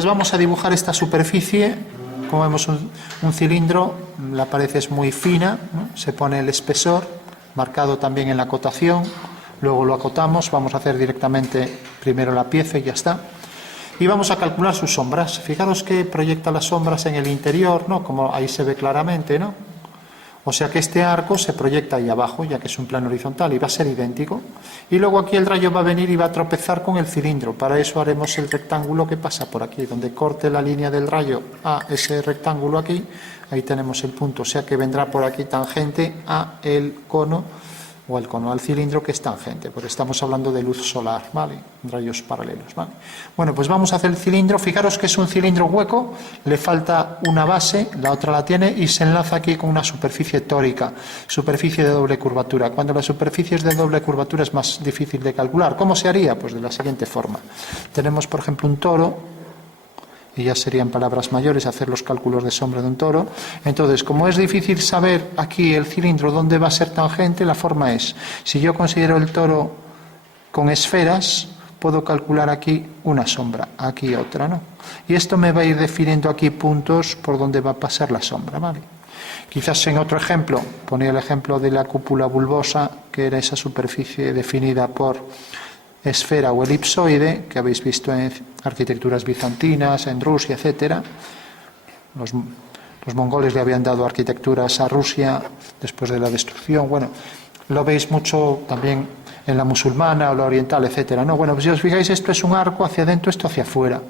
Pues vamos a dibujar esta superficie. Como vemos, un cilindro, la pared es muy fina, ¿no? Se pone el espesor, marcado también en la acotación, luego lo acotamos, vamos a hacer directamente primero la pieza y ya está. Y vamos a calcular sus sombras. Fijaros que proyecta las sombras en el interior, ¿no? Como ahí se ve claramente, ¿no? O sea que este arco se proyecta ahí abajo, ya que es un plano horizontal, y va a ser idéntico. Y luego aquí el rayo va a venir y va a tropezar con el cilindro. Para eso haremos el rectángulo que pasa por aquí, donde corte la línea del rayo a ese rectángulo aquí. Ahí tenemos el punto, o sea que vendrá por aquí tangente a el cono, o al cono, al cilindro, que es tangente, porque estamos hablando de luz solar, ¿vale? Rayos paralelos, ¿vale? Bueno, pues vamos a hacer el cilindro. Fijaros que es un cilindro hueco, le falta una base, la otra la tiene, y se enlaza aquí con una superficie tórica, superficie de doble curvatura. Cuando la superficie es de doble curvatura es más difícil de calcular. ¿Cómo se haría? Pues de la siguiente forma. Tenemos, por ejemplo, un toro, y ya serían palabras mayores hacer los cálculos de sombra de un toro. Entonces, como es difícil saber aquí el cilindro dónde va a ser tangente, la forma es, si yo considero el toro con esferas, puedo calcular aquí una sombra, aquí otra, ¿no? Y esto me va a ir definiendo aquí puntos por donde va a pasar la sombra, ¿vale? Quizás en otro ejemplo, ponía el ejemplo de la cúpula bulbosa, que era esa superficie definida por esfera o elipsoide, que habéis visto en arquitecturas bizantinas, en Rusia, etcétera. Los mongoles le habían dado arquitecturas a Rusia después de la destrucción. Bueno, lo veis mucho también en la musulmana o la oriental, etcétera, ¿no? Bueno, pues si os fijáis, esto es un arco hacia adentro, esto hacia afuera.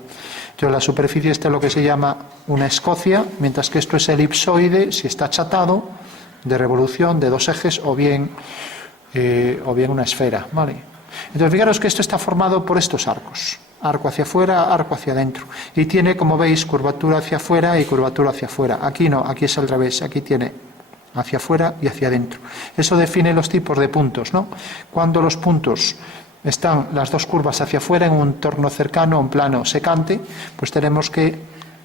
Entonces la superficie esta es lo que se llama una escocia, mientras que esto es elipsoide, si está achatado, de revolución, de dos ejes, o bien una esfera, ¿vale? Entonces fijaros que esto está formado por estos arcos, arco hacia afuera, arco hacia adentro, y tiene, como veis, curvatura hacia afuera y curvatura hacia afuera. Aquí no, aquí es al revés, aquí tiene hacia afuera y hacia adentro. Eso define los tipos de puntos, ¿no? Cuando los puntos están las dos curvas hacia afuera en un entorno cercano, un plano secante, pues tenemos que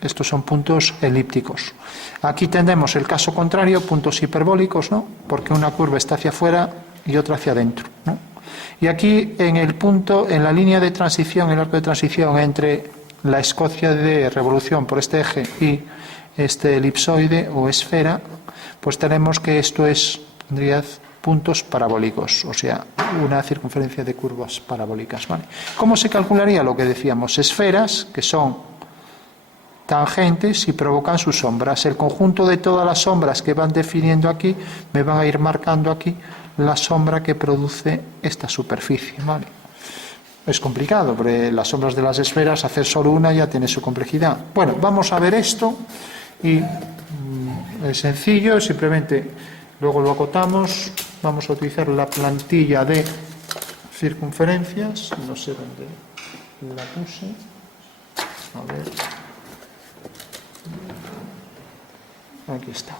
estos son puntos elípticos. Aquí tendremos el caso contrario, puntos hiperbólicos, ¿no? Porque una curva está hacia afuera y otra hacia adentro, ¿no? Y aquí en el punto, en la línea de transición, el arco de transición entre la escocia de revolución por este eje y este elipsoide o esfera, pues tenemos que esto es, tendría puntos parabólicos, o sea, una circunferencia de curvas parabólicas, ¿vale? ¿Cómo se calcularía lo que decíamos? Esferas, que son tangentes y provocan sus sombras. El conjunto de todas las sombras que van definiendo aquí me van a ir marcando aquí la sombra que produce esta superficie, ¿vale? Es complicado, porque las sombras de las esferas, hacer solo una ya tiene su complejidad. Bueno, vamos a ver esto y es sencillo, simplemente luego lo acotamos. Vamos a utilizar la plantilla de circunferencias, no sé dónde la puse, a ver, aquí está.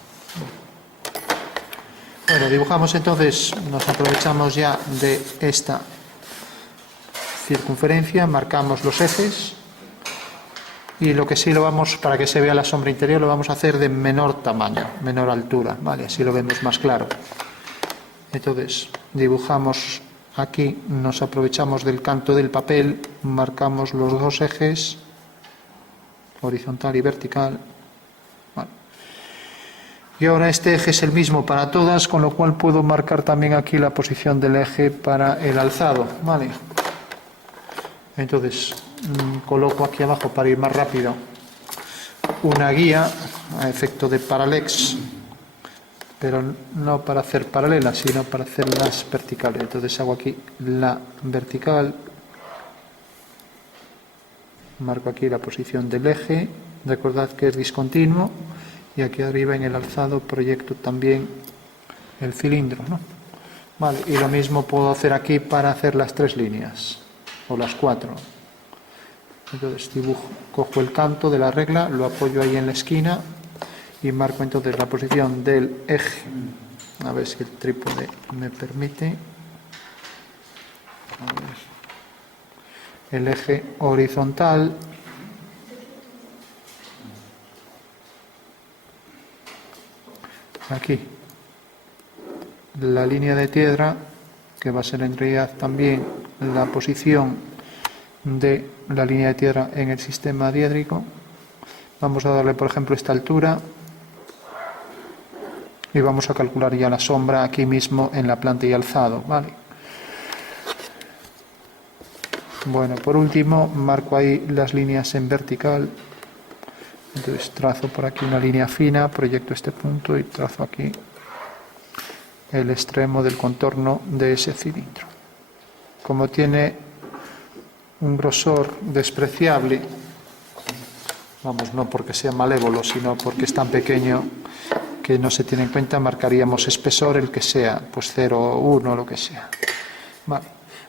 Bueno, dibujamos entonces, nos aprovechamos ya de esta circunferencia, marcamos los ejes y lo que sí lo vamos, para que se vea la sombra interior, lo vamos a hacer de menor tamaño, menor altura, ¿vale? Así lo vemos más claro. Entonces, dibujamos aquí, nos aprovechamos del canto del papel, marcamos los dos ejes, horizontal y vertical. Y ahora este eje es el mismo para todas, con lo cual puedo marcar también aquí la posición del eje para el alzado, ¿vale? Entonces, coloco aquí abajo, para ir más rápido, una guía a efecto de parallax, pero no para hacer paralelas, sino para hacerlas verticales. Entonces hago aquí la vertical, marco aquí la posición del eje, recordad que es discontinuo, y aquí arriba en el alzado proyecto también el cilindro, ¿no? Vale, y lo mismo puedo hacer aquí para hacer las tres líneas, o las cuatro. Entonces dibujo, cojo el canto de la regla, lo apoyo ahí en la esquina y marco entonces la posición del eje. A ver si el trípode me permite. A ver. El eje horizontal. Aquí la línea de tierra, que va a ser en realidad también la posición de la línea de tierra en el sistema diédrico. Vamos a darle, por ejemplo, esta altura y vamos a calcular ya la sombra aquí mismo en la planta y alzado, ¿vale? Bueno, por último, marco ahí las líneas en vertical. Entonces trazo por aquí una línea fina, proyecto este punto y trazo aquí el extremo del contorno de ese cilindro. Como tiene un grosor despreciable, vamos, no porque sea malévolo, sino porque es tan pequeño que no se tiene en cuenta, marcaríamos espesor el que sea, pues 0,1, lo que sea. Vale.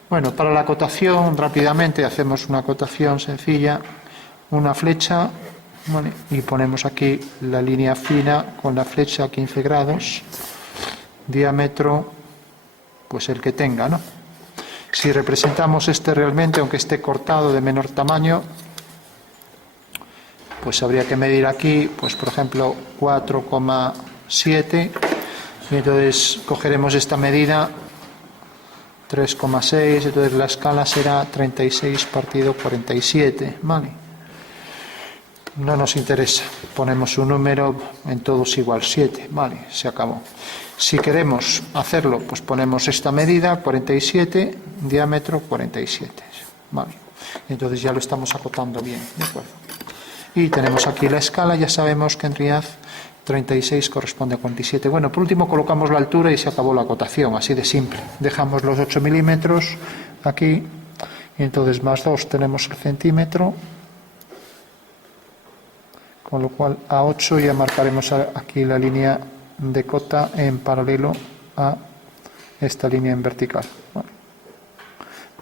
Bueno, para la acotación, rápidamente hacemos una acotación sencilla, una flecha, ¿vale? Y ponemos aquí la línea fina con la flecha a 15 grados, diámetro, pues el que tenga, ¿no? Si representamos este realmente, aunque esté cortado de menor tamaño, pues habría que medir aquí, pues por ejemplo 4,7, y entonces cogeremos esta medida 3,6, entonces la escala será 36 partido 47, ¿vale? No nos interesa, ponemos un número en todos igual, 7, ¿vale? Se acabó. Si queremos hacerlo, pues ponemos esta medida, 47, diámetro 47, ¿vale? Entonces ya lo estamos acotando bien, ¿de acuerdo? Y tenemos aquí la escala, ya sabemos que en realidad 36 corresponde a 47. Bueno, por último colocamos la altura y se acabó la acotación, así de simple. Dejamos los 8 milímetros aquí, y entonces más 2 tenemos el centímetro, con lo cual a 8 ya marcaremos aquí la línea de cota en paralelo a esta línea en vertical. Bueno,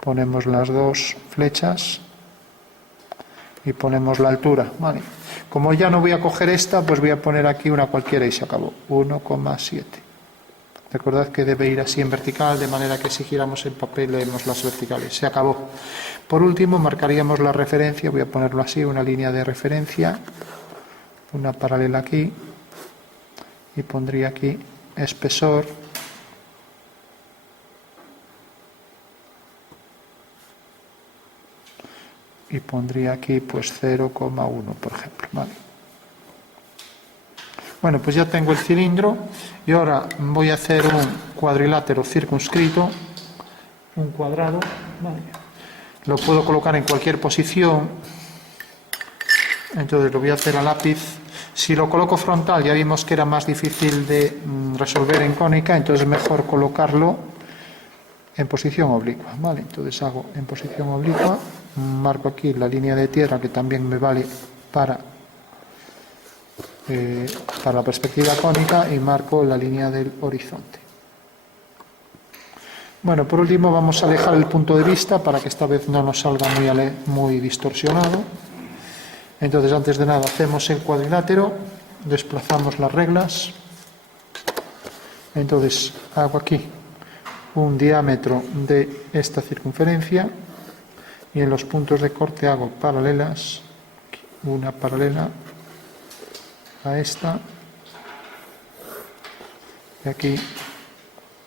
ponemos las dos flechas y ponemos la altura, ¿vale? Como ya no voy a coger esta, pues voy a poner aquí una cualquiera y se acabó, 1,7. Recordad que debe ir así en vertical, de manera que si giramos el papel leemos las verticales. Se acabó. Por último, marcaríamos la referencia, voy a ponerlo así, una línea de referencia, una paralela aquí, y pondría aquí espesor, y pondría aquí pues 0,1, por ejemplo, ¿vale? Bueno, pues ya tengo el cilindro y ahora voy a hacer un cuadrilátero circunscrito, un cuadrado, ¿vale? Lo puedo colocar en cualquier posición, entonces lo voy a hacer a lápiz. Si lo coloco frontal, ya vimos que era más difícil de resolver en cónica, entonces es mejor colocarlo en posición oblicua, ¿vale? Entonces hago en posición oblicua, marco aquí la línea de tierra que también me vale para la perspectiva cónica y marco la línea del horizonte. Bueno, por último vamos a alejar el punto de vista para que esta vez no nos salga muy distorsionado. Entonces, antes de nada, hacemos el cuadrilátero, desplazamos las reglas. Entonces, hago aquí un diámetro de esta circunferencia y en los puntos de corte hago paralelas, una paralela a esta y aquí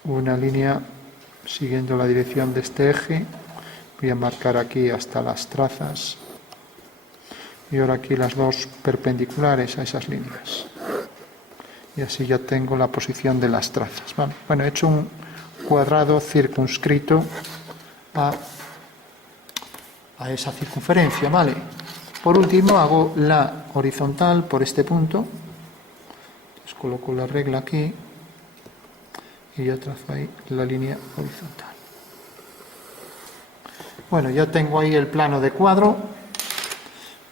una línea siguiendo la dirección de este eje. Voy a marcar aquí hasta las trazas y ahora aquí las dos perpendiculares a esas líneas y así ya tengo la posición de las trazas, ¿vale? Bueno, he hecho un cuadrado circunscrito a esa circunferencia, ¿vale? Por último hago la horizontal por este punto, entonces coloco la regla aquí y ya trazo ahí la línea horizontal. Bueno, ya tengo ahí el plano de cuadro.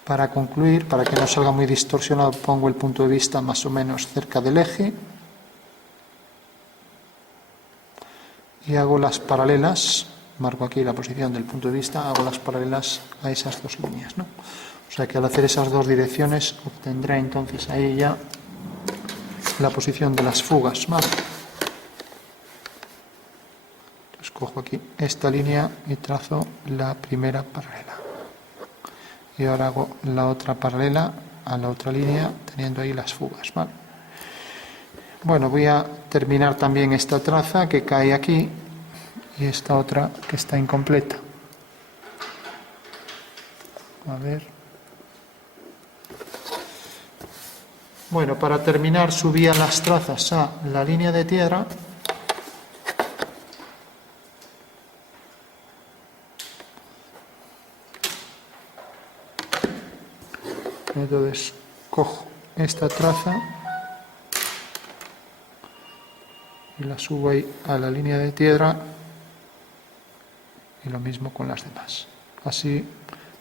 Para concluir, para que no salga muy distorsionado, pongo el punto de vista más o menos cerca del eje y hago las paralelas, marco aquí la posición del punto de vista, hago las paralelas a esas dos líneas, ¿no? O sea que al hacer esas dos direcciones obtendré entonces ahí ya la posición de las fugas, ¿vale? Entonces cojo aquí esta línea y trazo la primera paralela. Y ahora hago la otra paralela a la otra línea, teniendo ahí las fugas, ¿vale? Bueno, voy a terminar también esta traza que cae aquí y esta otra que está incompleta. A ver. Bueno, para terminar subía las trazas a la línea de tierra. Entonces cojo esta traza y la subo ahí a la línea de tierra, y lo mismo con las demás. Así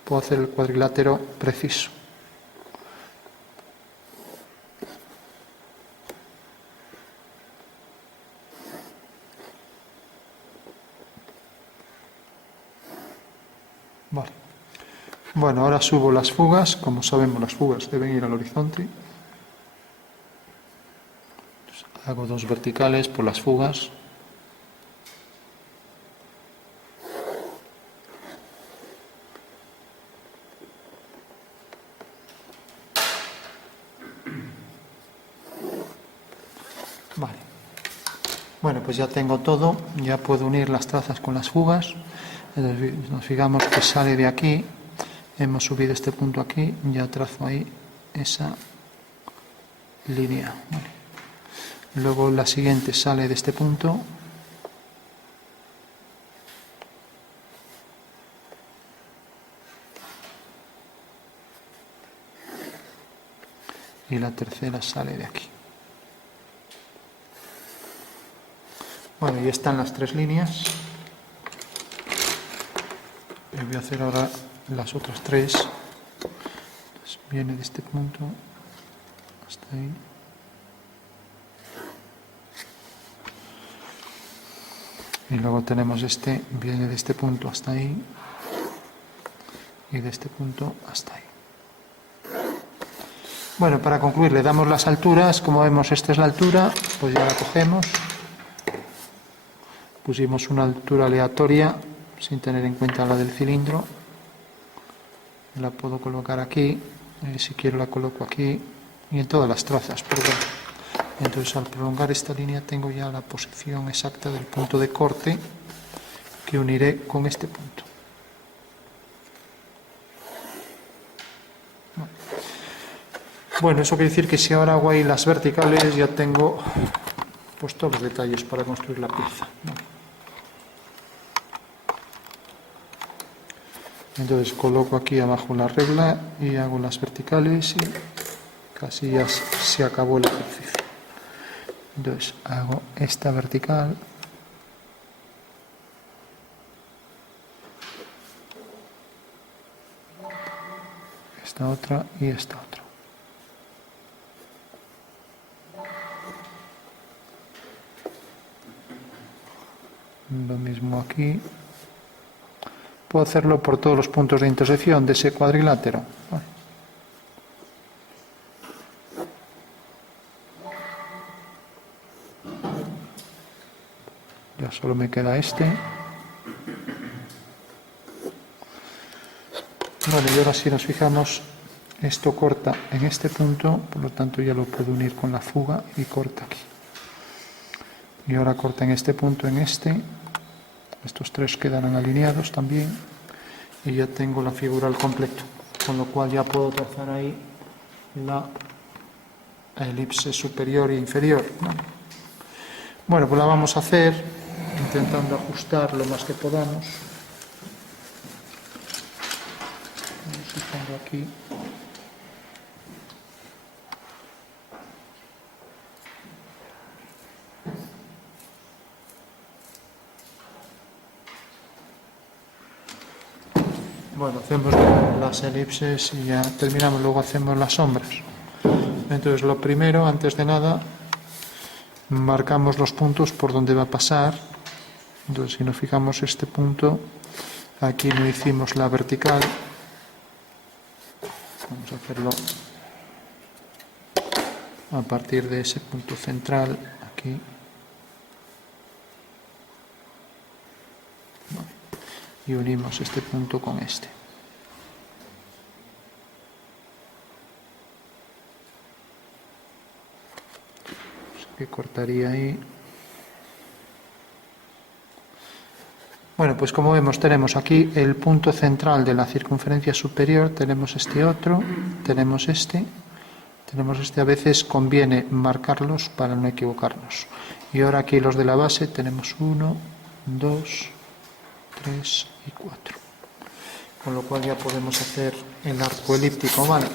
puedo hacer el cuadrilátero preciso. Vale. Bueno, ahora subo las fugas. Como sabemos, las fugas deben ir al horizonte. Hago 2 verticales por las fugas. Vale. Bueno, pues ya tengo todo. Ya puedo unir las trazas con las fugas. Entonces nos fijamos que sale de aquí. Hemos subido este punto aquí. Ya trazo ahí esa línea. Vale. Luego la siguiente sale de este punto. Y la tercera sale de aquí. Bueno, y están las 3 líneas. Y voy a hacer ahora las otras 3. Entonces, viene de este punto hasta ahí. Y luego tenemos este, viene de este punto hasta ahí. Y de este punto hasta ahí. Bueno, para concluir, le damos las alturas. Como vemos, esta es la altura, pues ya la cogemos. Pusimos una altura aleatoria sin tener en cuenta la del cilindro. La puedo colocar aquí, si quiero la coloco aquí, y en todas las trazas, perdón. Entonces, al prolongar esta línea tengo ya la posición exacta del punto de corte que uniré con este punto. Bueno, eso quiere decir que si ahora hago ahí las verticales ya tengo pues todos los detalles para construir la pieza. Entonces coloco aquí abajo la regla y hago las verticales y casi ya se acabó el ejercicio. Entonces hago esta vertical. Esta otra y esta otra. Lo mismo aquí. Puedo hacerlo por todos los puntos de intersección de ese cuadrilátero. Vale. Ya solo me queda este. Bueno, y ahora si nos fijamos, esto corta en este punto, por lo tanto ya lo puedo unir con la fuga y corta aquí. Y ahora corta en este punto, en este. Estos 3 quedarán alineados también. Y ya tengo la figura al completo. Con lo cual ya puedo trazar ahí la elipse superior e inferior. Bueno, pues la vamos a hacer intentando ajustar lo más que podamos. Si pongo aquí. Bueno, hacemos las elipses y ya terminamos, luego hacemos las sombras. Entonces, lo primero, antes de nada, marcamos los puntos por donde va a pasar. Entonces, si nos fijamos este punto, aquí no hicimos la vertical. Vamos a hacerlo a partir de ese punto central, aquí. Y unimos este punto con este. Que cortaría ahí. Bueno, pues como vemos, tenemos aquí el punto central de la circunferencia superior, tenemos este otro, tenemos este. A veces conviene marcarlos para no equivocarnos. Y ahora aquí los de la base tenemos 1, 2, 3 y 4. Con lo cual ya podemos hacer el arco elíptico, ¿vale?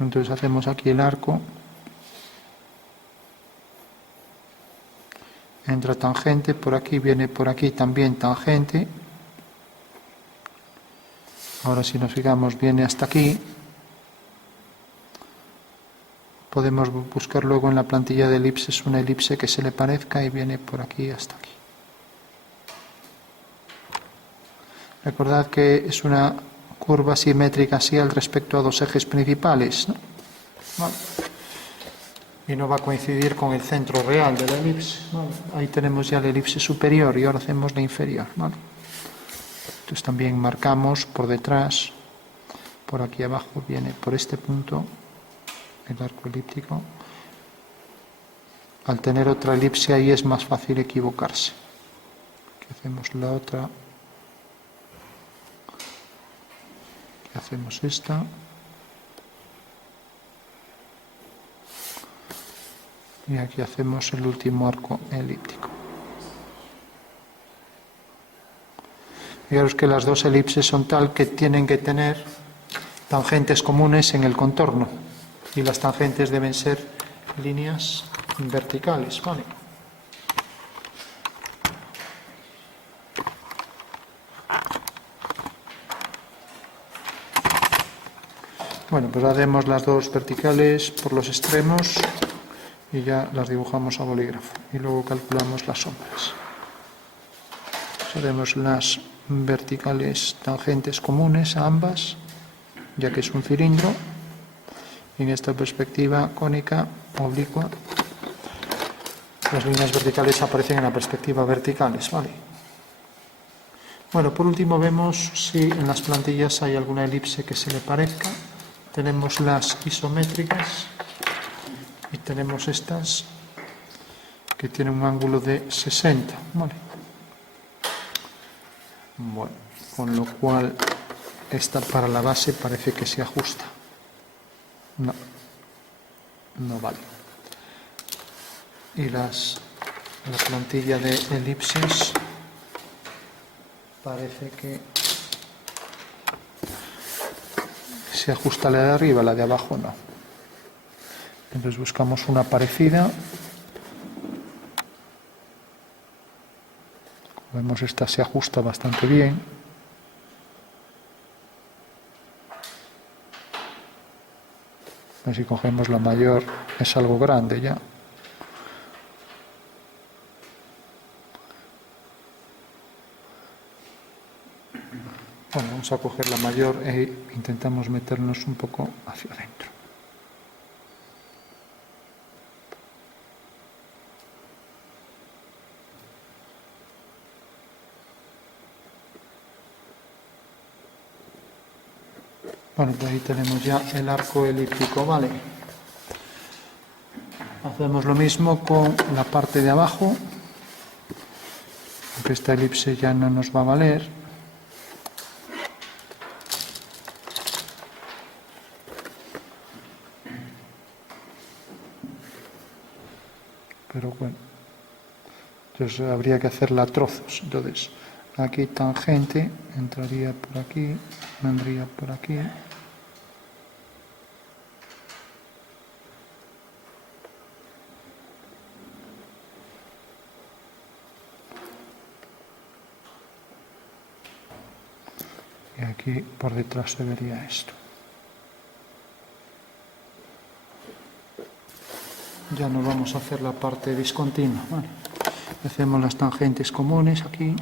Entonces hacemos aquí el arco. Entra tangente, por aquí viene por aquí también tangente. Ahora si nos fijamos viene hasta aquí. Podemos buscar luego en la plantilla de elipses una elipse que se le parezca y viene por aquí hasta aquí. Recordad que es una curva simétrica así al respecto a dos ejes principales, ¿no? Vale. Y no va a coincidir con el centro real de la elipse. Vale. Ahí tenemos ya la elipse superior y ahora hacemos la inferior. Vale. Entonces también marcamos por detrás, por aquí abajo viene por este punto el arco elíptico. Al tener otra elipse ahí es más fácil equivocarse. Aquí hacemos la otra. Aquí hacemos esta. Y aquí hacemos el último arco elíptico. Fijaros que las dos elipses son tal que tienen que tener tangentes comunes en el contorno. Y las tangentes deben ser líneas verticales, ¿vale? Bueno, pues hacemos las dos verticales por los extremos y ya las dibujamos a bolígrafo. Y luego calculamos las sombras. Haremos las verticales tangentes comunes a ambas, ya que es un cilindro. En esta perspectiva cónica oblicua, las líneas verticales aparecen en la perspectiva verticales, ¿vale? Bueno, por último vemos si en las plantillas hay alguna elipse que se le parezca. Tenemos las isométricas y tenemos estas que tienen un ángulo de 60, ¿vale? Bueno, con lo cual esta para la base parece que se ajusta. No, no vale. Y la plantilla de elipses parece que se ajusta la de arriba, la de abajo no. Entonces buscamos una parecida. Como vemos, esta se ajusta bastante bien. Si cogemos la mayor es algo grande ya. Bueno, vamos a coger la mayor e intentamos meternos un poco hacia adentro. Bueno, pues ahí tenemos ya el arco elíptico, ¿vale? Hacemos lo mismo con la parte de abajo, aunque esta elipse ya no nos va a valer. Pero bueno, entonces habría que hacerla a trozos. Entonces, aquí tangente, entraría por aquí, vendría por aquí. Y aquí por detrás se vería esto. Ya no vamos a hacer la parte discontinua. Vale. Hacemos las tangentes comunes aquí,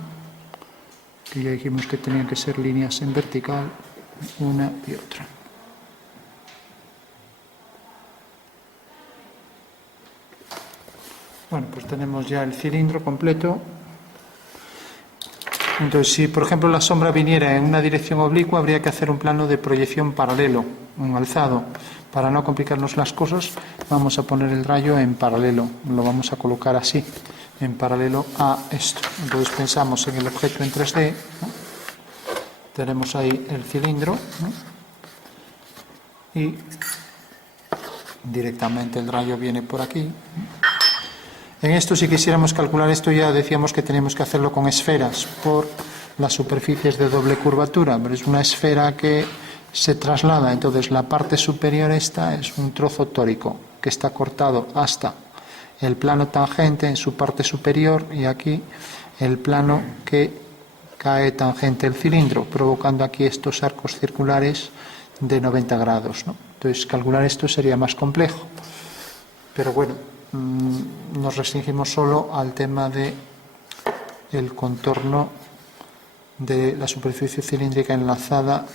que ya dijimos que tenían que ser líneas en vertical, una y otra. Bueno, pues tenemos ya el cilindro completo. Entonces, si por ejemplo la sombra viniera en una dirección oblicua, habría que hacer un plano de proyección paralelo, un alzado. Para no complicarnos las cosas, vamos a poner el rayo en paralelo, lo vamos a colocar así. en paralelo a esto. Entonces pensamos en el objeto en 3D, ¿no? Tenemos ahí el cilindro, ¿no? Y directamente el rayo viene por aquí. En esto, si quisiéramos calcular esto, ya decíamos que tenemos que hacerlo con esferas por las superficies de doble curvatura, pero es una esfera que se traslada. Entonces la parte superior esta es un trozo tórico que está cortado hasta el plano tangente en su parte superior, y aquí el plano que cae tangente al cilindro, provocando aquí estos arcos circulares de 90 grados, ¿no? Entonces calcular esto sería más complejo, pero bueno, nos restringimos solo al tema de el contorno de la superficie cilíndrica enlazada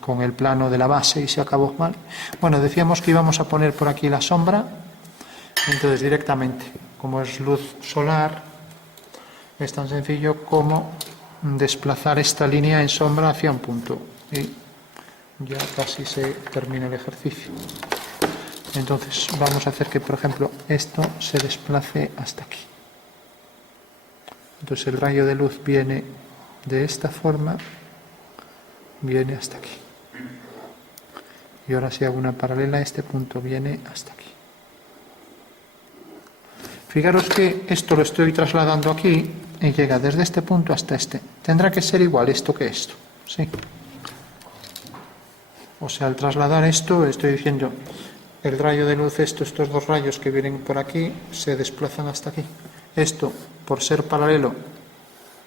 con el plano de la base, y se acabó mal. Bueno, decíamos que íbamos a poner por aquí la sombra. Entonces directamente, como es luz solar, es tan sencillo como desplazar esta línea en sombra hacia un punto, y ya casi se termina el ejercicio. Entonces vamos a hacer que, por ejemplo, esto se desplace hasta aquí. Entonces el rayo de luz viene de esta forma, viene hasta aquí. Y ahora, si hago una paralela, este punto viene hasta aquí. Fijaros que esto lo estoy trasladando aquí y llega desde este punto hasta este. Tendrá que ser igual esto que esto, ¿sí? O sea, al trasladar esto, estoy diciendo, el rayo de luz, estos dos rayos que vienen por aquí, se desplazan hasta aquí. Esto, por ser paralelo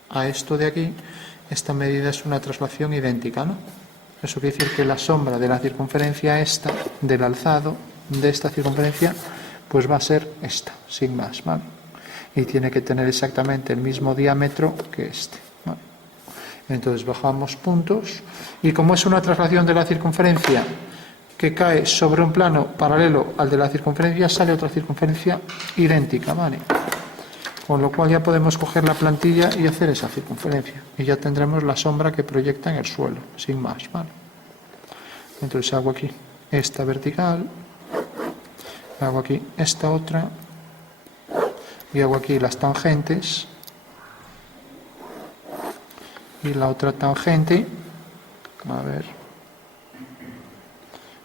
a esto de aquí, esta medida es una traslación idéntica, ¿no? Eso quiere decir que la sombra de la circunferencia esta, del alzado de esta circunferencia, pues va a ser esta, sin más, ¿vale? Y tiene que tener exactamente el mismo diámetro que este, ¿vale? Entonces bajamos puntos, y como es una traslación de la circunferencia que cae sobre un plano paralelo al de la circunferencia, sale otra circunferencia idéntica, ¿vale? Con lo cual ya podemos coger la plantilla y hacer esa circunferencia, y ya tendremos la sombra que proyecta en el suelo, sin más, ¿vale? Entonces hago aquí esta vertical, hago aquí esta otra, y hago aquí las tangentes, y la otra tangente, a ver,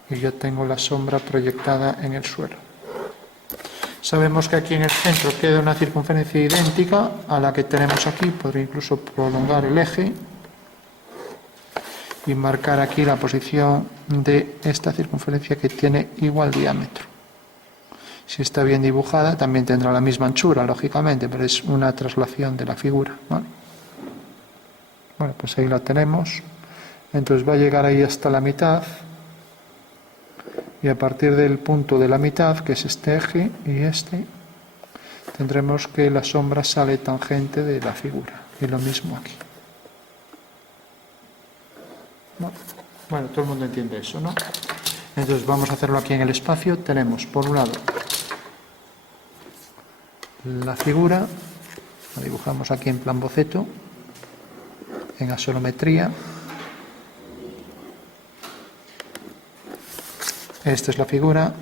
y ya tengo la sombra proyectada en el suelo. Sabemos que aquí en el centro queda una circunferencia idéntica a la que tenemos aquí. Podría incluso prolongar el eje y marcar aquí la posición de esta circunferencia que tiene igual diámetro. Si está bien dibujada, también tendrá la misma anchura, lógicamente, pero es una traslación de la figura, ¿vale? Bueno, pues ahí la tenemos. Entonces va a llegar ahí hasta la mitad, y a partir del punto de la mitad, que es este eje y este, tendremos que la sombra sale tangente de la figura, y lo mismo aquí. Bueno, todo el mundo entiende eso, ¿no? Entonces vamos a hacerlo aquí en el espacio. Tenemos por un lado la figura, la dibujamos aquí en plan boceto, en axonometría. Esta es la figura,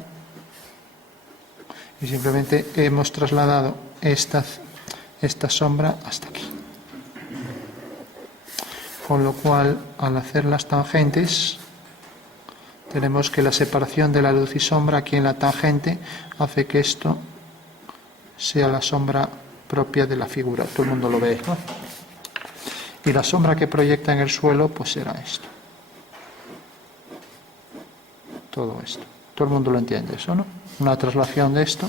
y simplemente hemos trasladado esta sombra hasta aquí. Con lo cual, al hacer las tangentes, tenemos que la separación de la luz y sombra aquí en la tangente hace que esto sea la sombra propia de la figura. Todo el mundo lo ve, ¿no? Y la sombra que proyecta en el suelo, pues será esto. Todo esto. Todo el mundo lo entiende eso, ¿no? Una traslación de esto.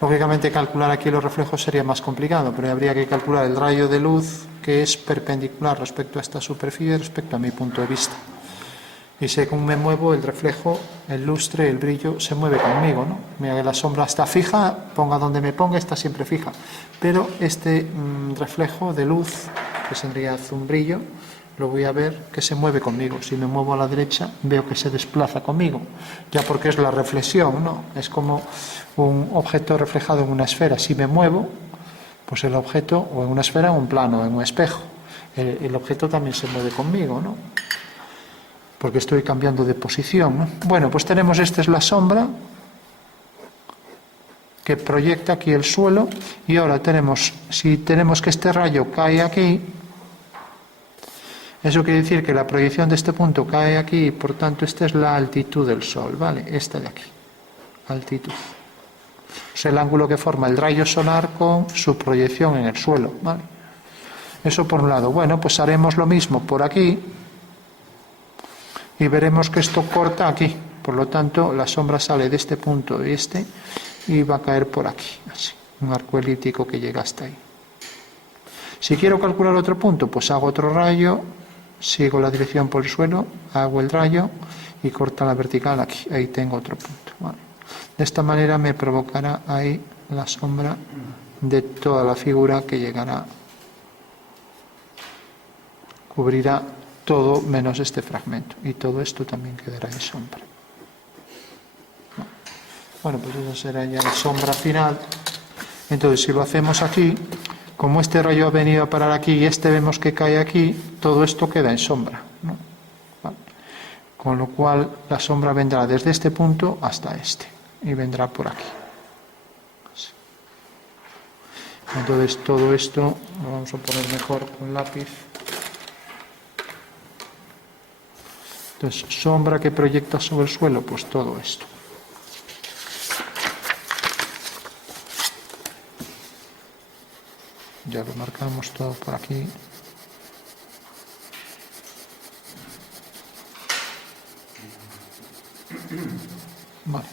Lógicamente calcular aquí los reflejos sería más complicado, pero habría que calcular el rayo de luz que es perpendicular respecto a esta superficie, respecto a mi punto de vista. Y según me muevo, el reflejo, el lustre, el brillo, se mueve conmigo, ¿no? Mira que la sombra está fija, ponga donde me ponga, está siempre fija. Pero este reflejo de luz, que tendría un brillo, lo voy a ver que se mueve conmigo. Si me muevo a la derecha, veo que se desplaza conmigo, ya porque es la reflexión, ¿no? Es como un objeto reflejado en una esfera. Si me muevo, pues el objeto, o en una esfera, o en un plano, o en un espejo, el objeto también se mueve conmigo, ¿no? Porque estoy cambiando de posición, ¿no? Bueno, pues tenemos, esta es la sombra, que proyecta aquí el suelo, y ahora tenemos, si tenemos que este rayo cae aquí, eso quiere decir que la proyección de este punto cae aquí, y por tanto esta es la altitud del Sol, ¿vale? Esta de aquí, altitud. Es el ángulo que forma el rayo solar con su proyección en el suelo, ¿vale? Eso por un lado. Bueno, pues haremos lo mismo por aquí, y veremos que esto corta aquí. Por lo tanto, la sombra sale de este punto y y va a caer por aquí, así, un arco elíptico que llega hasta ahí. Si quiero calcular otro punto, pues hago otro rayo, sigo la dirección por el suelo, hago el rayo y corta la vertical aquí. Ahí tengo otro punto, ¿vale? De esta manera me provocará ahí la sombra de toda la figura, que llegará, cubrirá todo menos este fragmento, y todo esto también quedará en sombra. Bueno, pues eso será ya la sombra final. Entonces, si lo hacemos aquí, como este rayo ha venido a parar aquí y este vemos que cae aquí, todo esto queda en sombra, ¿no? ¿Vale? Con lo cual la sombra vendrá desde este punto hasta este y vendrá por aquí. Así. Entonces todo esto lo vamos a poner mejor con lápiz. Entonces, sombra que proyecta sobre el suelo, pues todo esto. Ya lo marcamos todo por aquí. Vale.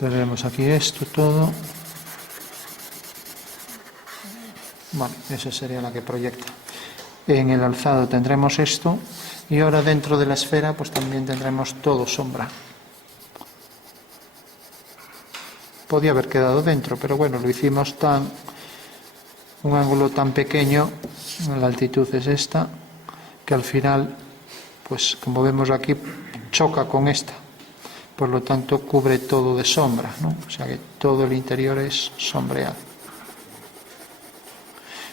Tendremos aquí esto todo. Vale, esa sería la que proyecta. En el alzado tendremos esto, y ahora dentro de la esfera pues también tendremos todo sombra. Podía haber quedado dentro, pero bueno, lo hicimos un ángulo tan pequeño, la altitud es esta, que al final, pues como vemos aquí, choca con esta, por lo tanto cubre todo de sombra, ¿no? O sea que todo el interior es sombreado.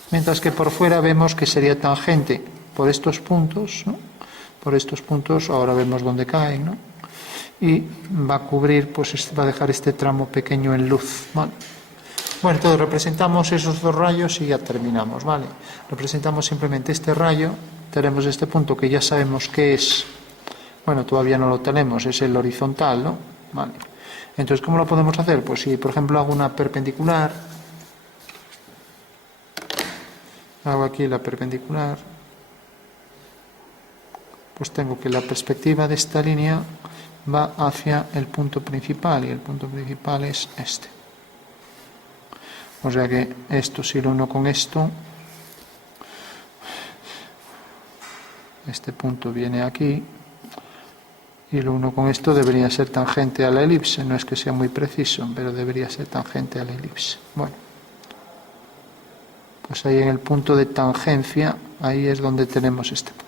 Mientras que por fuera vemos que sería tangente por estos puntos, ¿no? Por estos puntos, ahora vemos dónde caen, ¿no? Y va a cubrir, pues va a dejar este tramo pequeño en luz, ¿vale? Bueno, entonces representamos esos dos rayos y ya terminamos, ¿vale? Representamos simplemente este rayo, tenemos este punto que ya sabemos que es, bueno, todavía no lo tenemos, es el horizontal, ¿no? ¿Vale? Entonces, ¿cómo lo podemos hacer? Pues si, por ejemplo, hago una perpendicular, hago aquí la perpendicular, pues tengo que la perspectiva de esta línea va hacia el punto principal, y el punto principal es este. O sea que esto, si lo uno con esto, este punto viene aquí, y lo uno con esto debería ser tangente a la elipse. No es que sea muy preciso, pero debería ser tangente a la elipse. Bueno, pues ahí en el punto de tangencia, ahí es donde tenemos este punto.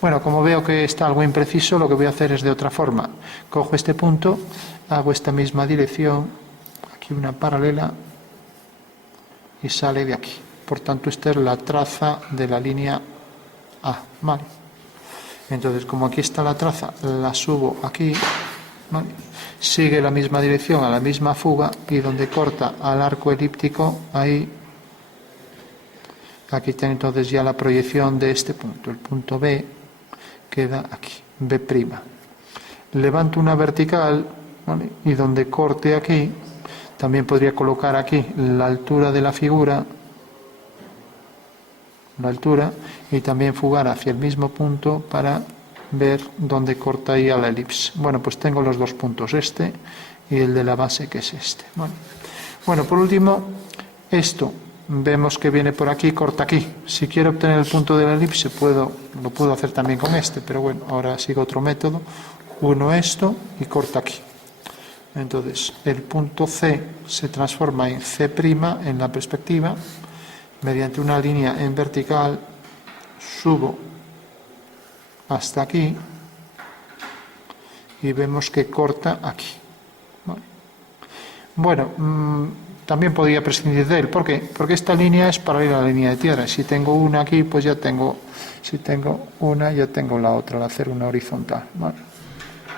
Bueno, como veo que está algo impreciso, lo que voy a hacer es de otra forma. Cojo este punto, hago esta misma dirección, aquí una paralela, y sale de aquí. Por tanto, esta es la traza de la línea A, ¿vale? Entonces, como aquí está la traza, la subo aquí, ¿vale? Sigue la misma dirección, a la misma fuga, y donde corta al arco elíptico, ahí, aquí tengo entonces ya la proyección de este punto. El punto B queda aquí, B'. Levanto una vertical, ¿vale? Y donde corte aquí, también podría colocar aquí la altura de la figura, la altura, y también fugar hacia el mismo punto para ver dónde corta ahí a la elipse. Bueno, pues tengo los dos puntos, este y el de la base, que es este. Bueno, por último, esto vemos que viene por aquí, corta aquí. Si quiero obtener el punto de la elipse, lo puedo hacer también con este, pero bueno, ahora sigo otro método. Uno esto y corta aquí. Entonces, el punto C se transforma en C' en la perspectiva. Mediante una línea en vertical, subo hasta aquí y vemos que corta aquí. Bueno, también podría prescindir de él. ¿Por qué? Porque esta línea es paralela a la línea de tierra. Si tengo una aquí, pues ya tengo, si tengo una, ya tengo la otra, al hacer una horizontal. ¿Vale?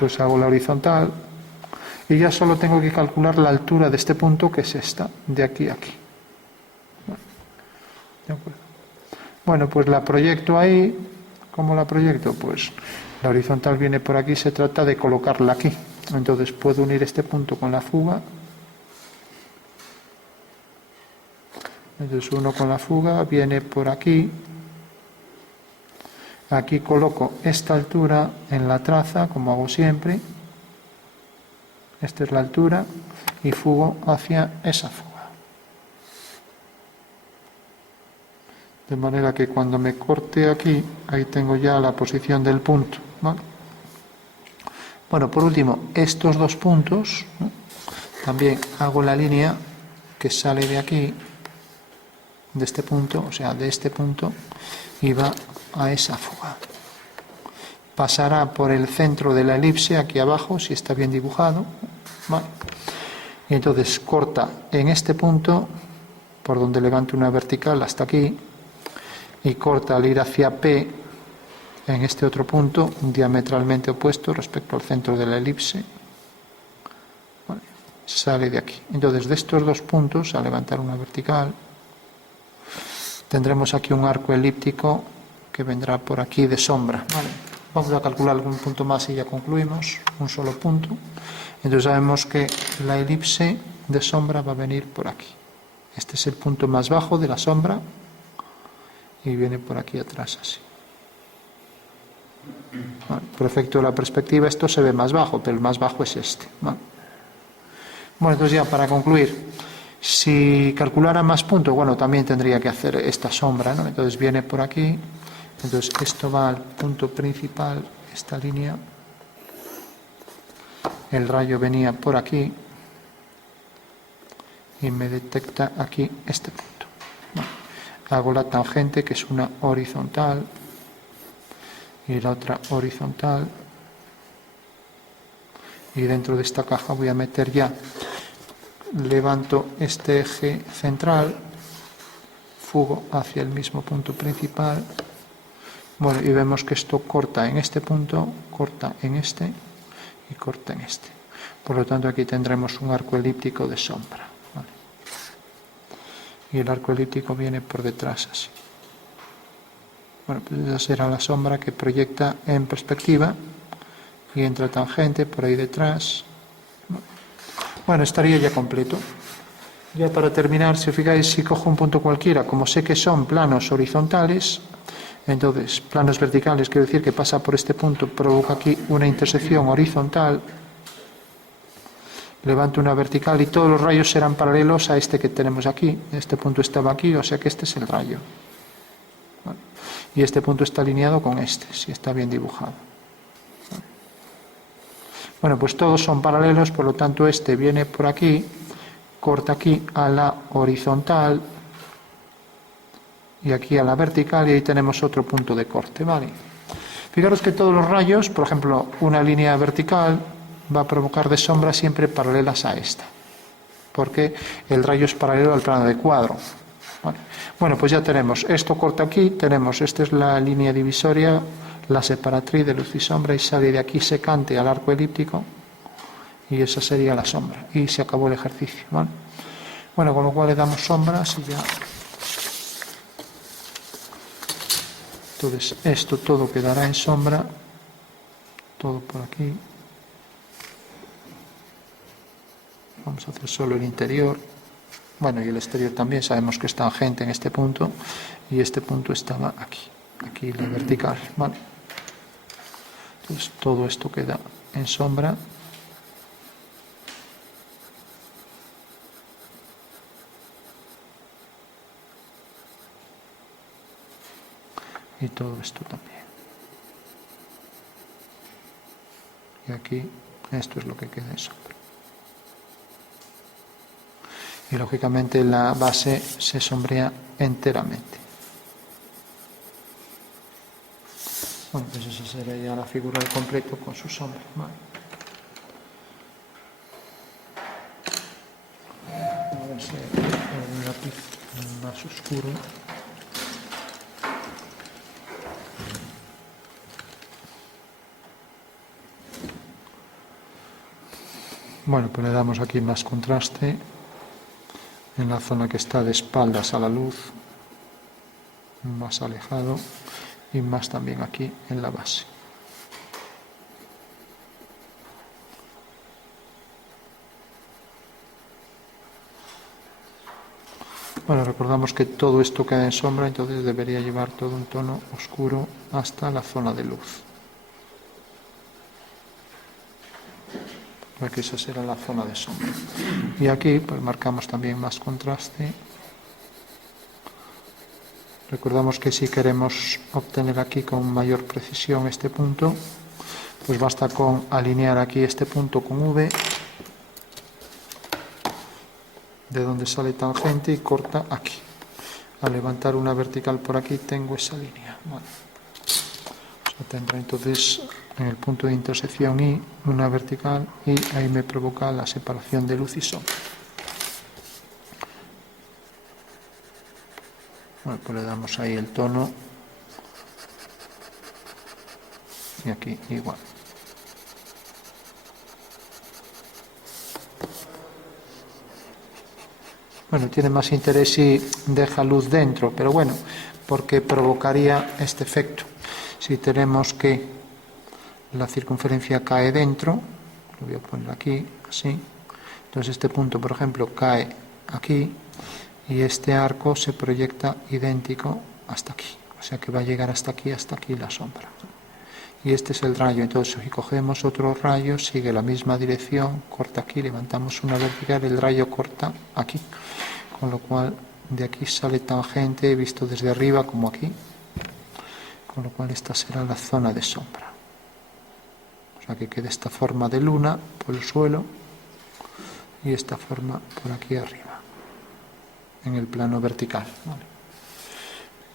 Pues hago la horizontal Y ya solo tengo que calcular la altura de este punto, que es esta, de aquí a aquí. ¿De acuerdo? Bueno, pues la proyecto ahí. ¿Cómo la proyecto? Pues la horizontal viene por aquí, se trata de colocarla aquí. Entonces puedo unir este punto con la fuga. Entonces uno con la fuga, viene por aquí. Aquí coloco esta altura en la traza, como hago siempre. Esta es la altura y fugo hacia esa fuga. De manera que cuando me corte aquí, ahí tengo ya la posición del punto, ¿vale? Bueno, por último, estos dos puntos, ¿no? También hago la línea que sale de aquí, de este punto, o sea, de este punto, y va a esa fuga. Pasará por el centro de la elipse, aquí abajo, si está bien dibujado, ¿vale? Y entonces corta en este punto, por donde levanto una vertical hasta aquí, y corta al ir hacia P en este otro punto, diametralmente opuesto respecto al centro de la elipse. Vale, sale de aquí. Entonces, de estos dos puntos, a levantar una vertical, tendremos aquí un arco elíptico que vendrá por aquí de sombra. Vale, vamos a calcular algún punto más y ya concluimos, un solo punto. Entonces sabemos que la elipse de sombra va a venir por aquí. Este es el punto más bajo de la sombra y viene por aquí atrás así. Vale, por efecto de la perspectiva esto se ve más bajo, pero el más bajo es este. Vale. Bueno, entonces ya para concluir, si calculara más puntos, bueno, también tendría que hacer esta sombra, ¿no? Entonces viene por aquí, entonces esto va al punto principal, esta línea, el rayo venía por aquí y me detecta aquí este punto. Vale. Hago la tangente, que es una horizontal, y la otra horizontal, y dentro de esta caja voy a meter ya, levanto este eje central, fugo hacia el mismo punto principal, bueno, y vemos que esto corta en este punto, corta en este y corta en este. Por lo tanto, aquí tendremos un arco elíptico de sombra, ¿vale? Y el arco elíptico viene por detrás así. Bueno, pues esa será la sombra que proyecta en perspectiva y entra tangente por ahí detrás. Bueno, estaría ya completo. Ya para terminar, si os fijáis, si cojo un punto cualquiera, como sé que son planos horizontales, entonces planos verticales, quiero decir que pasa por este punto, provoca aquí una intersección horizontal, levanto una vertical y todos los rayos serán paralelos a este que tenemos aquí. Este punto estaba aquí, o sea que este es el rayo. ¿Vale? Y este punto está alineado con este, si está bien dibujado. ¿Vale? Bueno, pues todos son paralelos, por lo tanto este viene por aquí, corta aquí a la horizontal y aquí a la vertical, y ahí tenemos otro punto de corte, ¿vale? Fijaros que todos los rayos, por ejemplo, una línea vertical va a provocar de sombra siempre paralelas a esta, porque el rayo es paralelo al plano de cuadro. ¿Vale? Bueno, pues ya tenemos, esto corta aquí, tenemos, esta es la línea divisoria, la separatriz de luz y sombra, y sale de aquí secante al arco elíptico, y esa sería la sombra, y se acabó el ejercicio, ¿vale? Bueno, con lo cual le damos sombras y ya. Entonces esto todo quedará en sombra, todo por aquí. Vamos a hacer solo el interior. Bueno, y el exterior también, sabemos que es tangente en este punto, y este punto estaba aquí, aquí la vertical, ¿vale? Entonces todo esto queda en sombra. Y todo esto también. Y aquí esto es lo que queda en sombra. Y lógicamente la base se sombrea enteramente. Bueno, pues esa sería ya la figura al completo con su sombra. Vale. A ver si hay un lápiz más oscuro. Bueno, pues le damos aquí más contraste en la zona que está de espaldas a la luz, más alejado, y más también aquí en la base. Bueno, recordamos que todo esto queda en sombra, entonces debería llevar todo un tono oscuro hasta la zona de luz. Aquí esa será la zona de sombra. Y aquí pues marcamos también más contraste. Recordamos que si queremos obtener aquí con mayor precisión este punto, pues basta con alinear aquí este punto con V, de donde sale tangente y corta aquí. Al levantar una vertical por aquí tengo esa línea. Bueno, o sea, tendrá entonces en el punto de intersección I una vertical y ahí me provoca la separación de luz y sombra. Bueno, pues le damos ahí el tono y aquí igual. Bueno, tiene más interés si deja luz dentro, pero bueno, porque provocaría este efecto. Si tenemos que la circunferencia cae dentro, lo voy a poner aquí, así, entonces este punto, por ejemplo, cae aquí y este arco se proyecta idéntico hasta aquí, o sea que va a llegar hasta aquí la sombra. Y este es el rayo, entonces si cogemos otro rayo, sigue la misma dirección, corta aquí, levantamos una vertical, el rayo corta aquí, con lo cual de aquí sale tangente visto desde arriba como aquí, con lo cual esta será la zona de sombra. O sea que quede esta forma de luna por el suelo y esta forma por aquí arriba, en el plano vertical, ¿vale?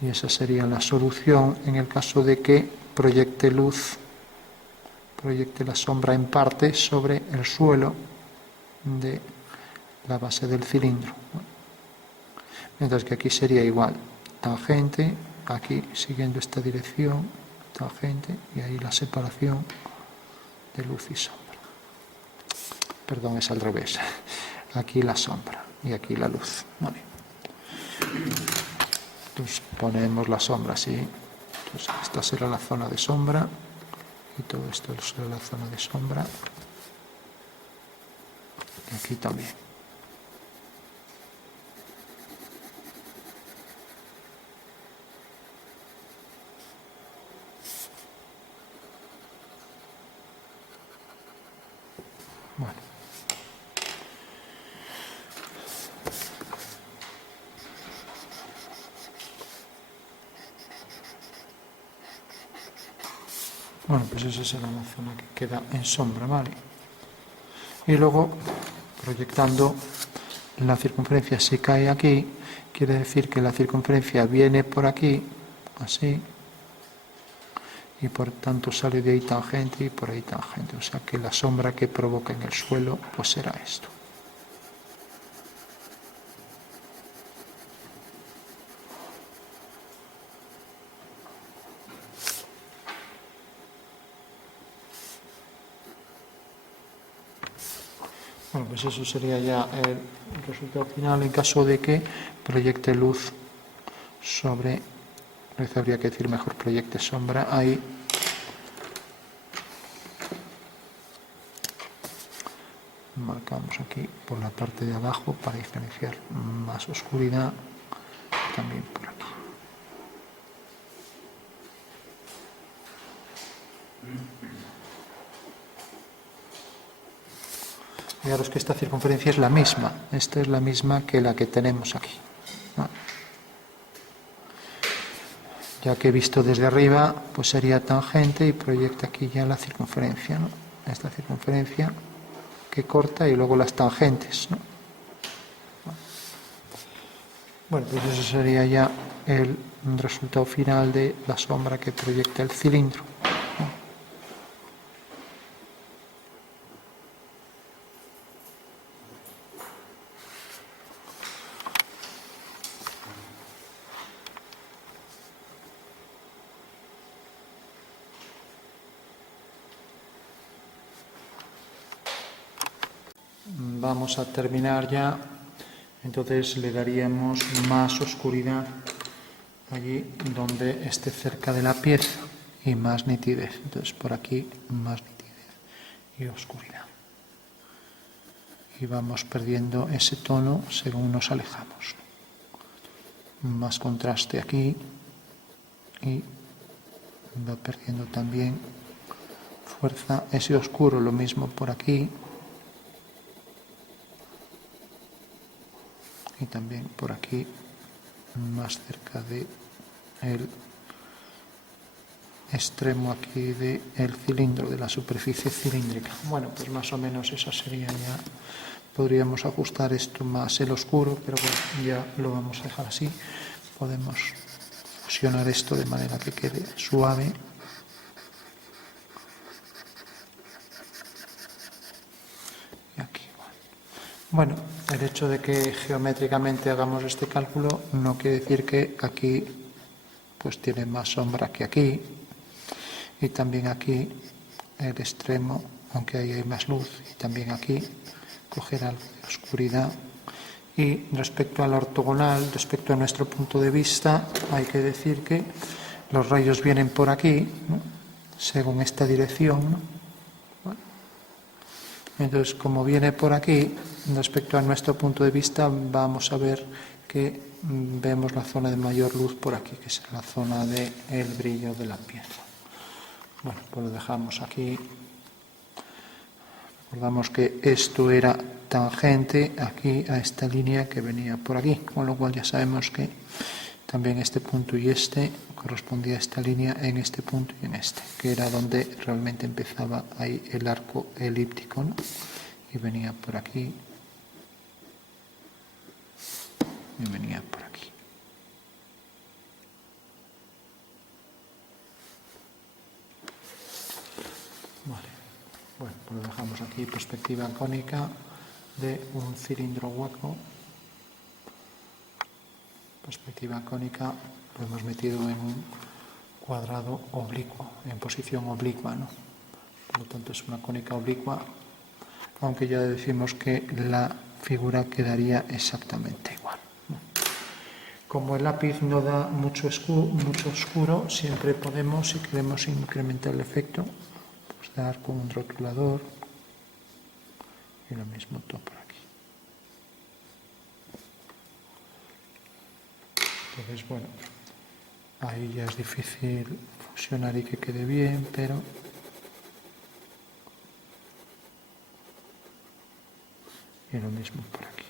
Y esa sería la solución en el caso de que proyecte luz, proyecte la sombra en parte sobre el suelo de la base del cilindro. Mientras que aquí sería igual, tangente, aquí siguiendo esta dirección, tangente, y ahí la separación de luz y sombra. Perdón, es al revés. Aquí la sombra y aquí la luz. Vale. Entonces ponemos la sombra así. Entonces esta será la zona de sombra y todo esto será la zona de sombra. Y aquí también. Bueno. Bueno, pues esa será la zona que queda en sombra, ¿vale? Y luego, proyectando la circunferencia se cae aquí, quiere decir que la circunferencia viene por aquí, así, y por tanto sale de ahí tangente y por ahí tangente. O sea que la sombra que provoca en el suelo, pues será esto. Bueno, pues eso sería ya el resultado final en caso de que proyecte luz sobre, habría que decir mejor proyecte sombra ahí. Marcamos aquí por la parte de abajo para diferenciar más oscuridad, también por aquí. Fijaros que esta circunferencia es la misma, esta es la misma que la que tenemos aquí, ¿no? Ya que visto desde arriba, pues sería tangente y proyecta aquí ya la circunferencia, ¿no? Esta circunferencia que corta y luego las tangentes, ¿no? Bueno, pues eso sería ya el resultado final de la sombra que proyecta el cilindro. vamos a terminar ya, entonces le daríamos más oscuridad allí donde esté cerca de la pieza y más nitidez. Entonces por aquí más nitidez y oscuridad. Y vamos perdiendo ese tono según nos alejamos. Más contraste aquí y va perdiendo también fuerza ese oscuro, lo mismo por aquí y también por aquí, más cerca de el extremo aquí del cilindro, de la superficie cilíndrica. Bueno, pues más o menos esa sería ya. Podríamos ajustar esto más el oscuro, pero bueno, ya lo vamos a dejar así. Podemos fusionar esto de manera que quede suave. Y aquí, bueno, el hecho de que geométricamente hagamos este cálculo no quiere decir que aquí pues tiene más sombra que aquí, y también aquí el extremo, aunque ahí hay más luz, y también aquí coger algo de oscuridad. Y respecto al ortogonal, respecto a nuestro punto de vista, hay que decir que los rayos vienen por aquí, ¿no?, según esta dirección, ¿no? Bueno, entonces, como viene por aquí, respecto a nuestro punto de vista, vamos a ver que vemos la zona de mayor luz por aquí, que es la zona del brillo de la pieza. Bueno, pues lo dejamos aquí. Recordamos que esto era tangente aquí a esta línea que venía por aquí, con lo cual ya sabemos que también este punto y este correspondía a esta línea en este punto y en este, que era donde realmente empezaba ahí el arco elíptico, ¿no? Y venía por aquí y venía por aquí. Vale. Bueno, pues lo dejamos aquí, perspectiva cónica de un cilindro hueco. Perspectiva cónica lo hemos metido en un cuadrado oblicuo, en posición oblicua, ¿no? Por lo tanto es una cónica oblicua, aunque ya decimos que la figura quedaría exactamente igual, ¿no? Como el lápiz no da mucho oscuro, siempre podemos, si queremos incrementar el efecto, pues dar con un rotulador y lo mismo todo por aquí. Entonces, bueno, ahí ya es difícil fusionar y que quede bien, pero y lo mismo por aquí.